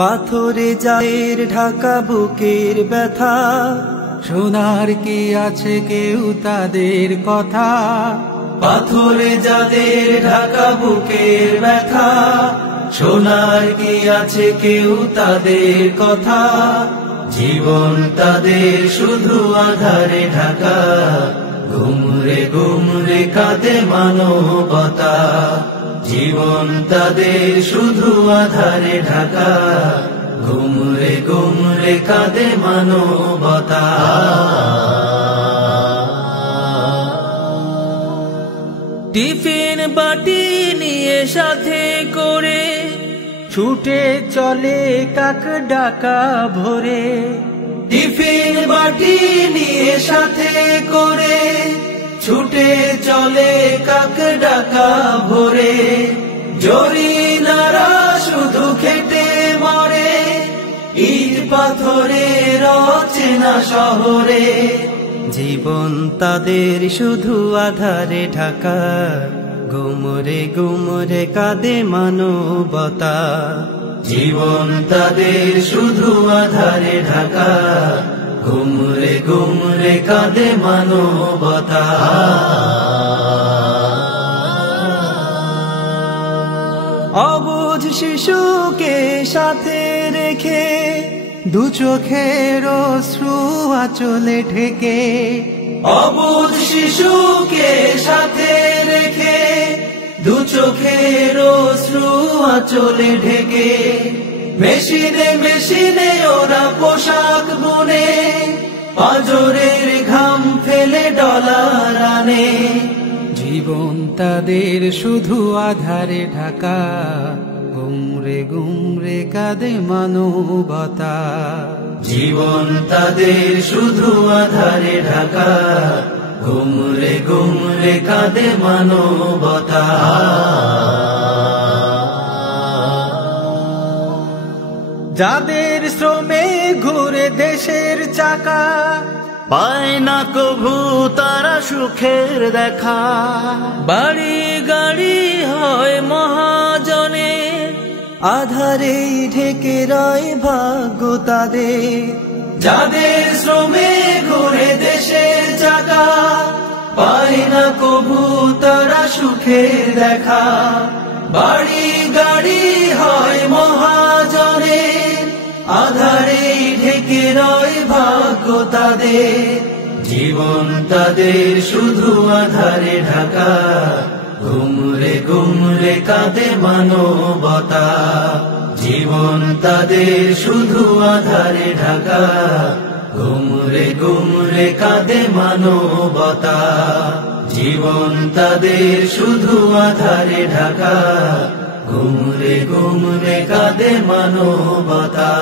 পাথরে যাদের ঢাকা বুকের ব্যথা, শোনার কি আছে কেউ তাদের কথা। পাথরে যাদের ঢাকা বুকের ব্যথা, শোনার কি আছে কেউ তাদের কথা। জীবন তাদের শুধু আধারে ঢাকা, ঘুমরে ঘুমরে কাঁদে মানবতা। জীবন তাদের শুধু আধারে ঢাকা, ঘুমরে ঘুমরে কাঁদে মানবতা। টিফিন বাটি নিয়ে সাথে করে ছুটে চলে কাক ডাকা ভোরে। টিফিন বাটি নিয়ে সাথে করে ছুটে চলে কাক ডাকা ভোরে। জরিনারা শুধু খেটে মরে, ইট পাথরে রচনা শহরে। জীবন তাদের শুধু আধারে ঢাকা, ঘুমরে ঘুমরে কাঁদে মানবতা। জীবন তাদের শুধু আধারে ঢাকা, ঘুমরে ঘুমরে কাঁদে মানবতা। অবুঝ শিশুকে সাথে রেখে দু চোখের অশ্রু আঁচলে ঢেকে। অবুঝ শিশুকে সাথে রেখে দু চোখের অশ্রু আঁচলে ঢেকে। মেশিনে মেশিনে ওরা পোশাক বুনে, পাঁজরের ঘাম ফেলে ডলার আনে। জীবন তাদের শুধু আধারে ঢাকা, ঘুমরে ঘুমরে কাঁদে মানবতা। জীবন তাদের শুধু আধারে ঢাকা, ঘুমরে ঘুমরে কাঁদে মানবতা। যাদের শ্রমে ঘুরে দেশের চাকা, পায় না কভু তারা সুখের দেখা। বাড়ি গাড়ি হয় মহাজনের, আধারে ঢেকে রয় ভাগ্য তাদের। যাদের শ্রমে ঘুরে দেশের চাকা, পায় না কভু তারা সুখের দেখা। বাড়ি গাড়ি হয় মহাজনের, আধারে ঢেকে রয় ভাগ্য তাদের। জীবন তাদের শুধু আধারে ঢাকা, ঘুমরে ঘুমরে কাঁদে মানবতা। জীবন তাদের শুধু আধারে ঢাকা, ঘুমরে ঘুমরে কাঁদে মানবতা। জীবন তাদের শুধু আধারে ঢাকা, ঘুমরে ঘুমরে কাঁদে মানবতা।